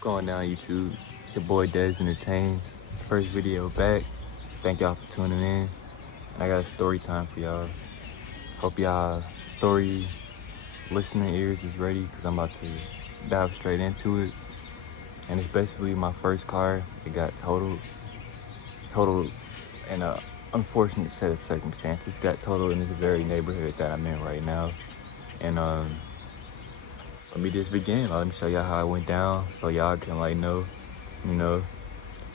going down YouTube? It's your boy Des.Entertains. First video back. Thank y'all for tuning in. I got a story time for y'all. Hope y'all story listening ears is ready because I'm about to dive straight into it. And it's basically my first car. It got totaled in a unfortunate set of circumstances. Got totaled in this very neighborhood that I'm in right now. And let me just begin. Let me show y'all how it went down so y'all can know, y'all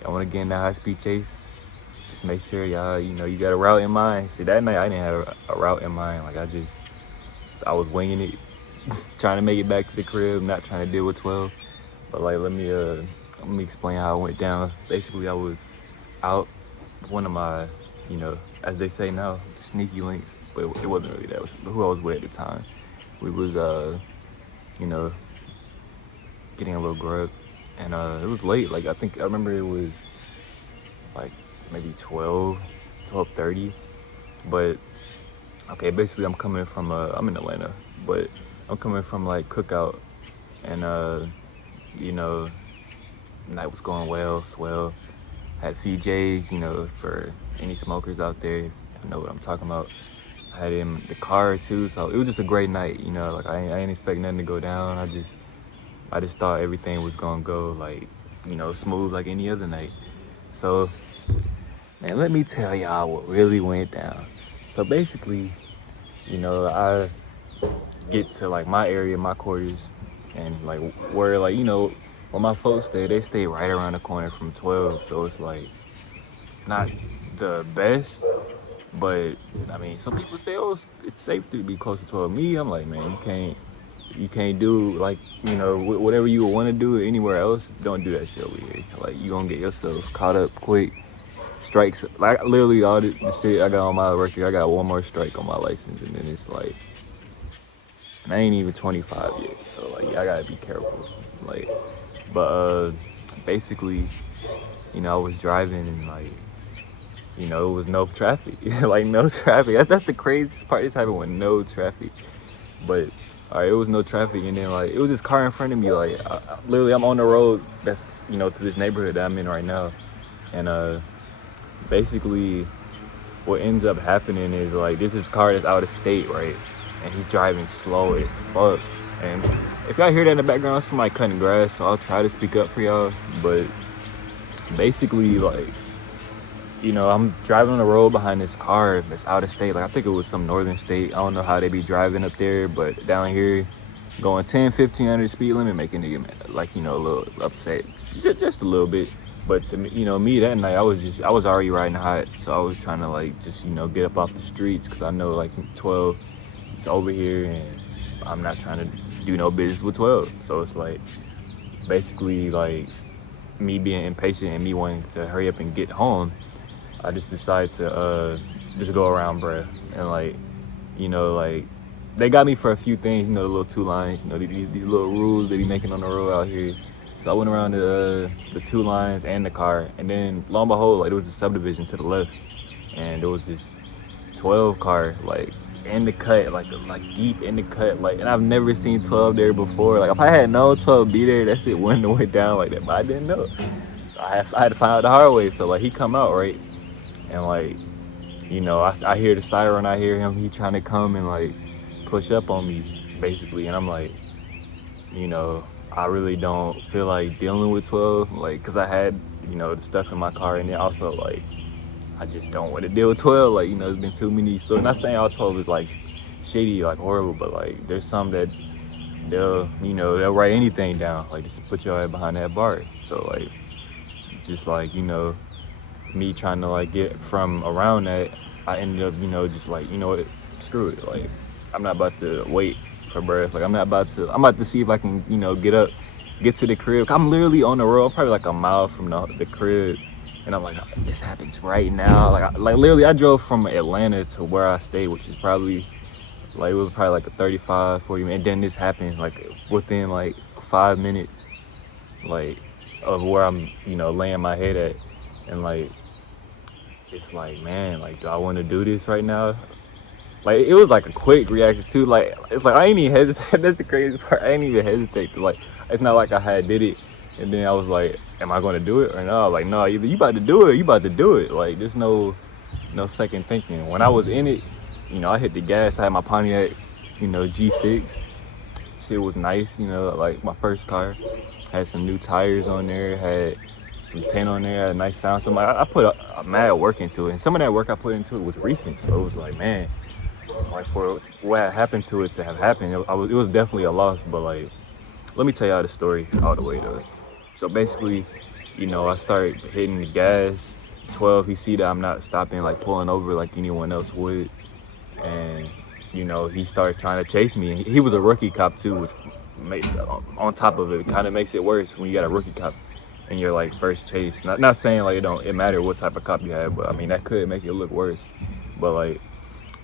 want to get in that high-speed chase, just make sure y'all, you got a route in mind. See, that night I didn't have a route in mind. I was winging it, trying to make it back to the crib, not trying to deal with 12. But let me explain how it went down. Basically, I was out with one of my, as they say now, sneaky links, but it wasn't really that. It was who I was with at the time. We was getting a little grub, and it was late. I remember it was maybe 12:30. But okay, basically I'm coming from I'm in Atlanta, but I'm coming from Cookout, and night was going well, swell. Had a few J's, for any smokers out there, you know what I'm talking about. I had him in the car too, so it was just a great night, I ain't expect nothing to go down. I just thought everything was gonna go smooth like any other night. So, man, let me tell y'all what really went down. So basically, I get to my area, my quarters, and where where my folks stay, they stay right around the corner from 12. So it's not the best, but I mean, some people say, oh, it's safe to be close to 12. Me, I'm like, man, you can't do whatever you would want to do anywhere else. Don't do that shit over here. You gonna get yourself caught up quick. Strikes, literally all the shit I got on my record. I got one more strike on my license, and then it's and I ain't even 25 yet. So I gotta be careful. But basically, I was driving and it was no traffic. No traffic. That's the craziest part. This happened with no traffic. But it was no traffic, and then it was this car in front of me. Literally, I'm on the road that's to this neighborhood that I'm in right now, and basically, what ends up happening is this is car that's out of state, right? And he's driving slow as fuck. And if y'all hear that in the background, somebody cutting grass, so I'll try to speak up for y'all. But basically, I'm driving on the road behind this car that's out of state. I think it was some northern state. I don't know how they be driving up there, but down here, going 10, 15 under the speed limit, making nigga mad, a little upset, just a little bit. But to me, me that night, I was already riding hot, so I was trying to get up off the streets, because I know 12 is over here, and I'm not trying to do no business with 12. So it's basically me being impatient and me wanting to hurry up and get home. I just decided to just go around, bruh. And they got me for a few things, the little two lines, these little rules they be making on the road out here. So I went around the two lines and the car, and then lo and behold, there was a subdivision to the left, and there was this 12 car in the cut, deep in the cut, and I've never seen 12 there before. If I had known 12 be there, that shit wouldn't have went down like that, but I didn't know. So I had to find out the hard way. So he come out, right, and I hear the siren, I hear him, he trying to come and push up on me, basically, and I'm I really don't feel like dealing with 12, because I had, the stuff in my car, and then also, I just don't want to deal with 12, there's been too many, so not saying all 12 is, shitty, horrible, but, there's some that they'll write anything down, just to put your head behind that bar, so, just, me trying to, get from around that, I ended up, just, what, screw it, I'm not about to wait for breath. I'm about to see if I can, get to the crib. I'm literally on the road, probably a mile from the crib, and I'm this happens right now. Literally, I drove from Atlanta to where I stay, which is probably, it was probably a 35, 40 minutes, and then this happens, within, 5 minutes, of where I'm, laying my head at, and, it's man, do I want to do this right now? It was a quick reaction too. It's I ain't even hesitate. That's the crazy part. I ain't even hesitate to it's not like I had did it And then I was like, am I going to do it or no? Like, no, either you about to do it or you about to do it. Like, there's no second thinking. When I was in it, I hit the gas. I had my Pontiac, G6. Shit was nice, like my first car. Had some new tires on there, had some tint on there, had a nice sound. So I put a mad work into it. And some of that work I put into it was recent. So it was like, man, like for what had happened to it to have happened, it was definitely a loss. But like, let me tell y'all the story all the way though. So basically, I started hitting the gas. 12, he see that I'm not stopping, like pulling over like anyone else would. And, he started trying to chase me. And he was a rookie cop too, which on top of it kind of makes it worse when you got a rookie cop in your like first chase. Not saying like it matter what type of cop you have, but I mean that could make it look worse. But like,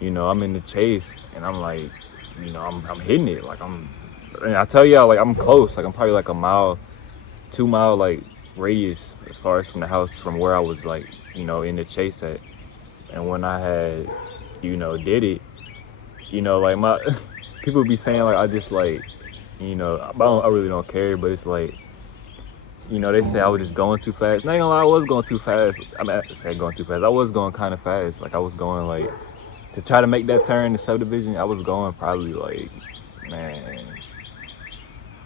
I'm in the chase and I'm like, I'm hitting it. Like and I tell y'all, like I'm close. Like I'm probably like a mile, 2 mile like radius as far as from the house from where I was like, in the chase at. And when I had, did it, like my people be saying like I just like, I really don't care, but it's like, they say I was just going too fast. Not gonna lie, I was going too fast. I mean, I said going too fast. I was going kind of fast. Like I was going like, to try to make that turn to subdivision, I was going probably like, man,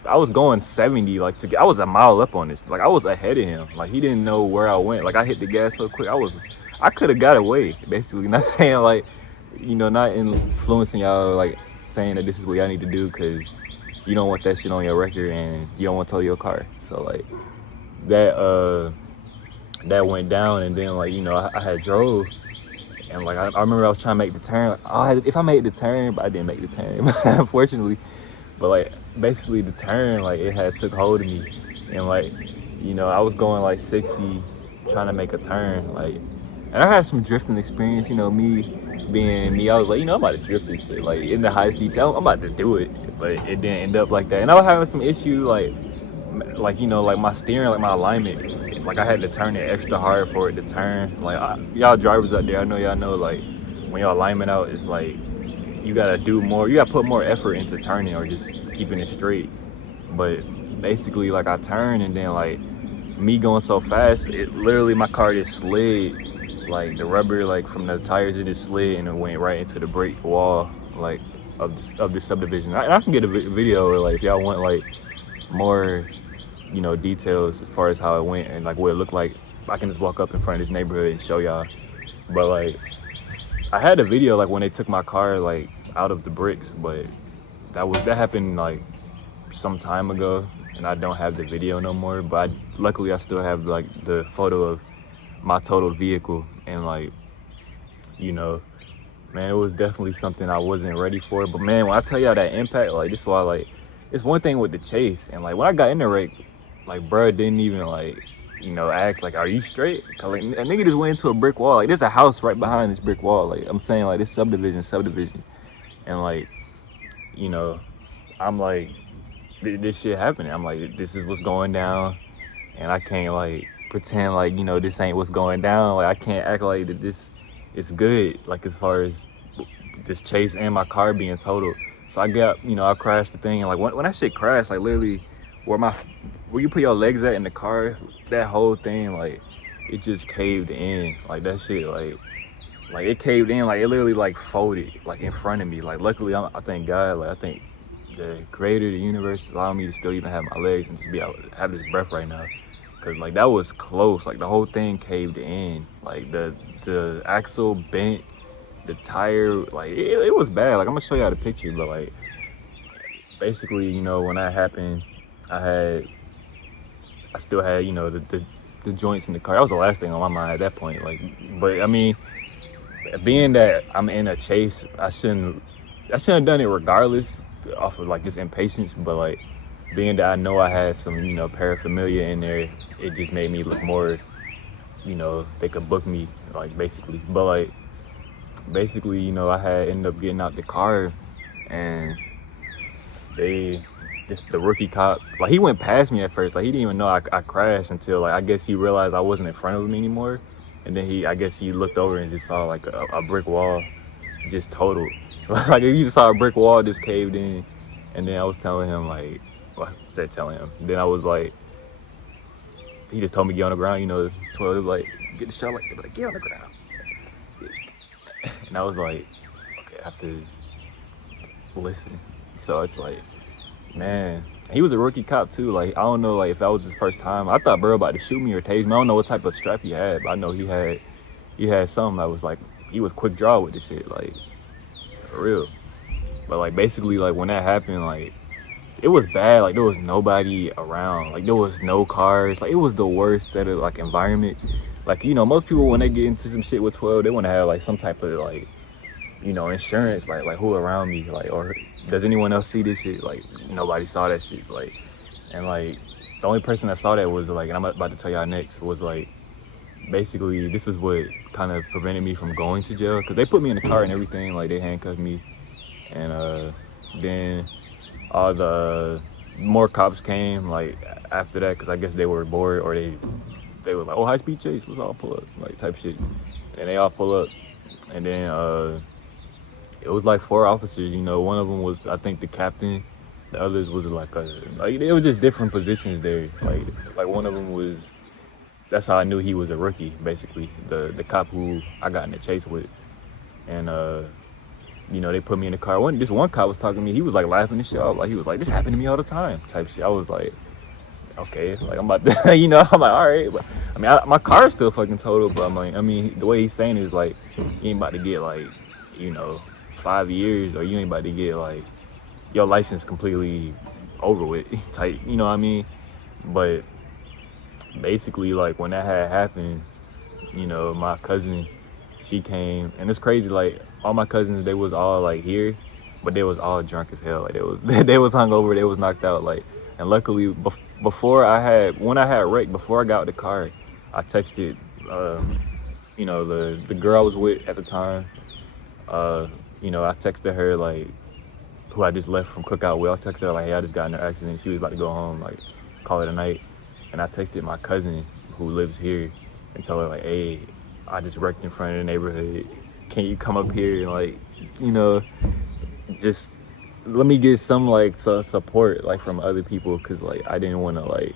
I was going 70. Like I was a mile up on this. Like I was ahead of him. Like he didn't know where I went. Like I hit the gas so quick. I could have got away. Basically, not saying like, not influencing y'all like saying that this is what y'all need to do because you don't want that shit on your record and you don't want to tow your car. So like that went down and then like I had drove and like I remember I was trying to make the turn. Like, if I made the turn, but I didn't make the turn, unfortunately. But like basically the turn like it had took hold of me and like I was going like 60 trying to make a turn like. And I had some drifting experience, me being me. I was like, I'm about to drift this shit. Like, in the high speed, I'm about to do it. But it didn't end up like that. And I was having some issue, like my steering, like my alignment. Like, I had to turn it extra hard for it to turn. Like, y'all drivers out there, I know y'all know, like, when your alignment out, it's like, you gotta do more. You gotta put more effort into turning or just keeping it straight. But basically, like, I turned and then, like, me going so fast, it literally, my car just slid. Like the rubber, like from the tires, it just slid and it went right into the brick wall, like of the subdivision. I can get a video, or like if y'all want like more, details as far as how it went and like what it looked like. I can just walk up in front of this neighborhood and show y'all. But like, I had a video like when they took my car like out of the bricks, but that happened like some time ago, and I don't have the video no more. But luckily, I still have like the photo of my total vehicle. And like, man, it was definitely something I wasn't ready for. But man, when I tell y'all that impact, like this is why like it's one thing with the chase. And like when I got in the wreck, like bruh didn't even like, ask like, are you straight? Cause like a nigga just went into a brick wall. Like there's a house right behind this brick wall. Like I'm saying like this subdivision. And like, I'm like, this shit happening. I'm like, this is what's going down. And I can't like pretend like this ain't what's going down. Like I can't act like that this is good, like as far as this chase and my car being totaled. So I got I crashed the thing, and like when that shit crashed, like literally where you put your legs at in the car, that whole thing, like it just caved in. Like that shit, like it caved in, like it literally like folded like in front of me. Like luckily I thank God, like I think the creator, the universe allowed me to still even have my legs and just be able to have this breath right now. Cause like that was close. Like the whole thing caved in. Like the axle bent, the tire, like it was bad. Like I'm gonna show y'all the picture, but like basically, when that happened, I still had, the joints in the car. That was the last thing on my mind at that point. Like, but I mean, being that I'm in a chase, I shouldn't have done it regardless off of like just impatience, but like being that I know I had some, paraphernalia in there, it just made me look more, they could book me, like, basically. But, like, basically, I had ended up getting out the car, and the rookie cop, like, he went past me at first. Like, he didn't even know I crashed until, like, I guess he realized I wasn't in front of him anymore. And then I guess he looked over and just saw, like, a brick wall just totaled. Like, he just saw a brick wall just caved in. And then I was telling him, like, telling him. Then I was like, he just told me get on the ground. 12 was like get the shot like get on the ground, and I was like, okay, I have to listen. So it's like, man, he was a rookie cop too. Like I don't know, like if that was his first time. I thought bro about to shoot me or tase me. I don't know what type of strap he had, but I know he had something that was like he was quick draw with the shit, like for real. But like basically like when that happened, like it was bad. Like there was nobody around. Like there was no cars. Like it was the worst set of like environment. Like most people when they get into some shit with 12, they want to have like some type of like insurance. Like who around me? Like or does anyone else see this shit? Like nobody saw that shit. Like and like the only person that saw that was like, and I'm about to tell y'all next, was like basically this is what kind of prevented me from going to jail because they put me in the car and everything. Like they handcuffed me, and then all the more cops came like after that because I guess they were bored or they were like, oh, high speed chase, let's all pull up, like type shit. And they all pull up, and then it was like 4 officers. One of them was I think the captain. The others was like it was just different positions there. Like one of them was. That's how I knew he was a rookie, basically. The cop who I got in the chase with, and they put me in the car. This one cop was talking to me. He was like laughing and shit. Like he was like, "This happened to me all the time," type shit. I was like, "Okay," like I'm about to, I'm like, "All right." But I mean, my car's still fucking total. But I'm like, the way he's saying is like, you ain't about to get like, 5 years, or you ain't about to get like your license completely over with, type. You know what I mean? But basically, like when that had happened, my cousin, she came, and it's crazy. Like all my cousins, they was all like here, but they was all drunk as hell. Like they was hungover, they was knocked out. Like, and luckily, when I had wrecked, before I got out the car, I texted, the girl I was with at the time. I texted her like, who I just left from Cookout with. I texted her like, hey, I just got in an accident. She was about to go home, like call it a night. And I texted my cousin who lives here and told her like, hey, I just wrecked in front of the neighborhood. Can you come up here and like, just let me get some like support like from other people, because like I didn't want to like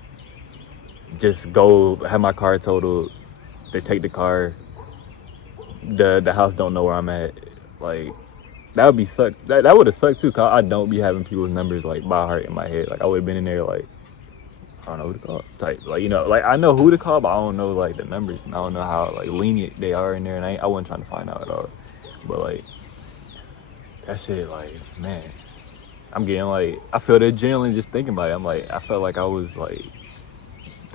just go have my car totaled. They take the car. The house don't know where I'm at. Like that would be sucked. That would have sucked too, cause I don't be having people's numbers like by heart in my head. Like I would have been in there like, I don't know who to call type. Like like I know who to call, but I don't know like the numbers, and I don't know how like lenient they are in there, and I wasn't trying to find out at all. But like that shit, like man, I'm getting like, I feel the adrenaline just thinking about it. I'm like, I felt like I was like,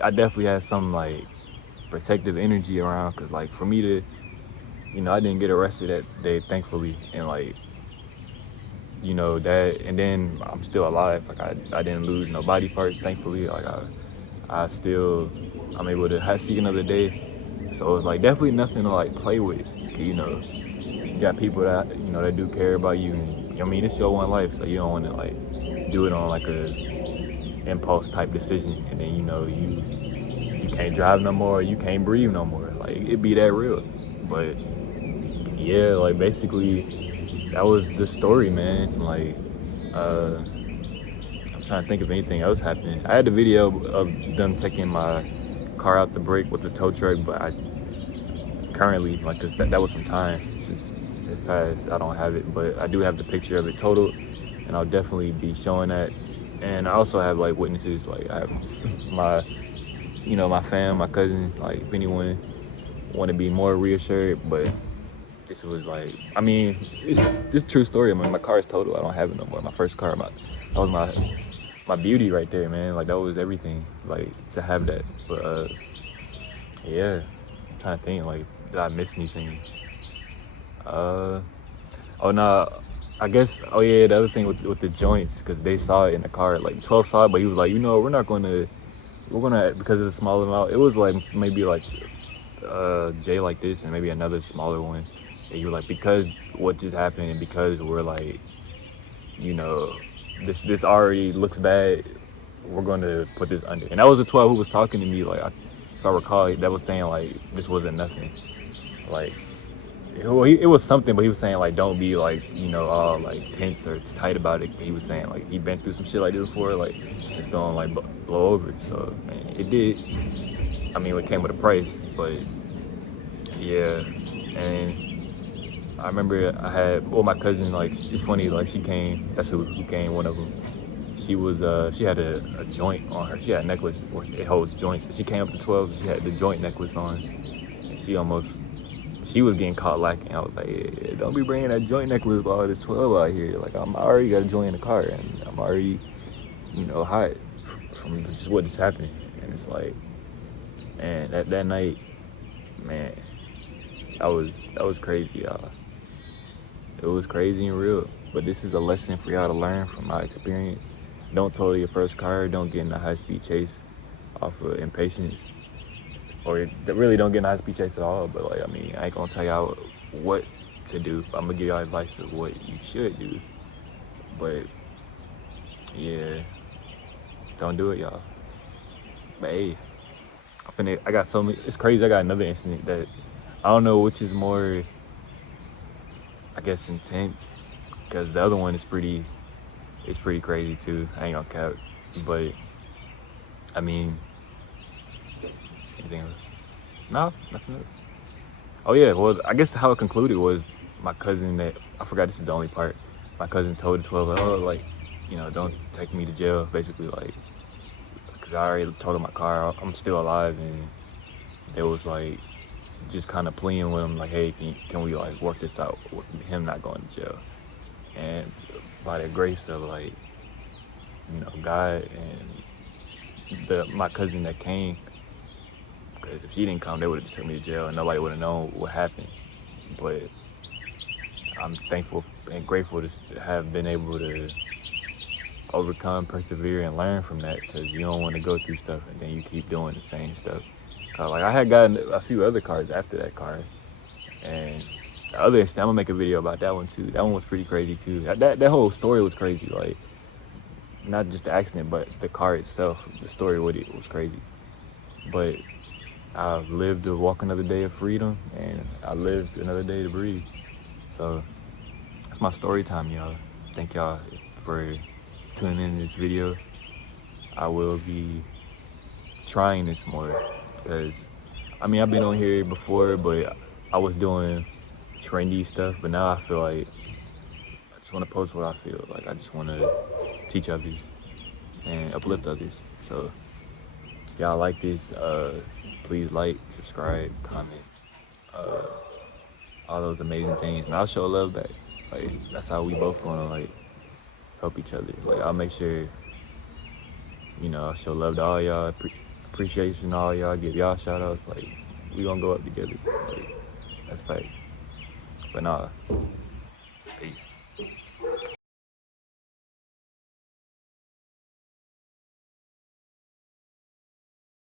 I definitely had some like protective energy around, cause like for me to, I didn't get arrested that day, thankfully, and like, that, and then I'm still alive. Like I didn't lose no body parts, thankfully. Like I'm able to see another day. So it's like definitely nothing to like play with. You got people that that do care about you. And, it's your one life, so you don't want to like do it on like a impulse type decision, and then you can't drive no more, you can't breathe no more. Like it be that real. But yeah, like basically that was the story, man. Like I'm trying to think if anything else happened. I had the video of them taking my car out the break with the tow truck, but I currently, like, 'cause that was some time since it's past, I don't have it, but I do have the picture of it totaled, and I'll definitely be showing that. And I also have like witnesses. Like I have my my fam, my cousin, like if anyone want to be more reassured. But this was like, it's true story. My car is total. I don't have it no more. My first car, that was my beauty right there, man. Like that was everything. Like to have that. But yeah, I'm trying to think. Like, did I miss anything? Oh no. I guess. Oh yeah, the other thing with the joints, because they saw it in the car. Like 12 saw it, but he was like, we're gonna, because it's a small amount. It was like maybe like J like this and maybe another smaller one. And you were like, because what just happened, and because we're like, this already looks bad, we're gonna put this under. And that was the 12 who was talking to me. Like, if I recall, that was saying like this wasn't nothing. Like, it was something, but he was saying like don't be like all like tense or tight about it. He was saying like he been through some shit like this before. Like it's gonna like blow over. So man, it did. I mean, it came with a price, but yeah. And I remember I had, well, my cousin, like, it's funny, like, she came, that's who came, one of them. She had a joint on her. She had a necklace where it holds joints. She came up to 12, she had the joint necklace on. And she was getting caught lacking. I was like, yeah, don't be bringing that joint necklace with all this 12 out here. Like, I already got a joint in the car, and I'm already, hot from just what just happened. And it's like, man, that night, man, that was crazy, y'all. It was crazy and real. But this is a lesson for y'all to learn from my experience. Don't total your first car. Don't get in a high-speed chase off of impatience. Or really don't get in a high-speed chase at all. But, like, I mean, I ain't gonna tell y'all what to do. I'm gonna give y'all advice of what you should do. But, yeah, don't do it, y'all. But, hey, I got so many. It's crazy. I got another incident that I don't know which is more, I guess, intense. Because the other one is pretty crazy too. I ain't gonna cap. But I mean, anything else? No, nothing else. Oh yeah, well, I guess how it concluded was my cousin I forgot this is the only part. My cousin told the 12, like, oh, like, don't take me to jail, basically, like, because I already totaled my car, I'm still alive, and it was like just kind of pleading with him, like, hey, can we like work this out with him not going to jail? And by the grace of, like, God and my cousin that came, because if she didn't come, they would have just took me to jail and nobody would have known what happened. But I'm thankful and grateful to have been able to overcome, persevere, and learn from that, because you don't want to go through stuff and then you keep doing the same stuff. Like, I had gotten a few other cars after that car, and the other incident, I'm gonna make a video about that one too. That one was pretty crazy too. That whole story was crazy. Like, not just the accident, but the car itself. The story with it was crazy. But I've lived to walk another day of freedom, and I lived another day to breathe. So that's my story time, y'all. Thank y'all for tuning in to this video. I will be trying this more, because I mean, I've been on here before, but I was doing trendy stuff, but now I feel like I just want to post what I feel. Like, I just want to teach others and uplift others. So if y'all like this, please like, subscribe, comment, all those amazing things, and I'll show love back. Like, that's how we both gonna, like, help each other. Like, I'll make sure, I'll show love to all y'all, appreciation to all y'all, give y'all shout outs. Like, we gonna go up together. Like, that's facts. But nah,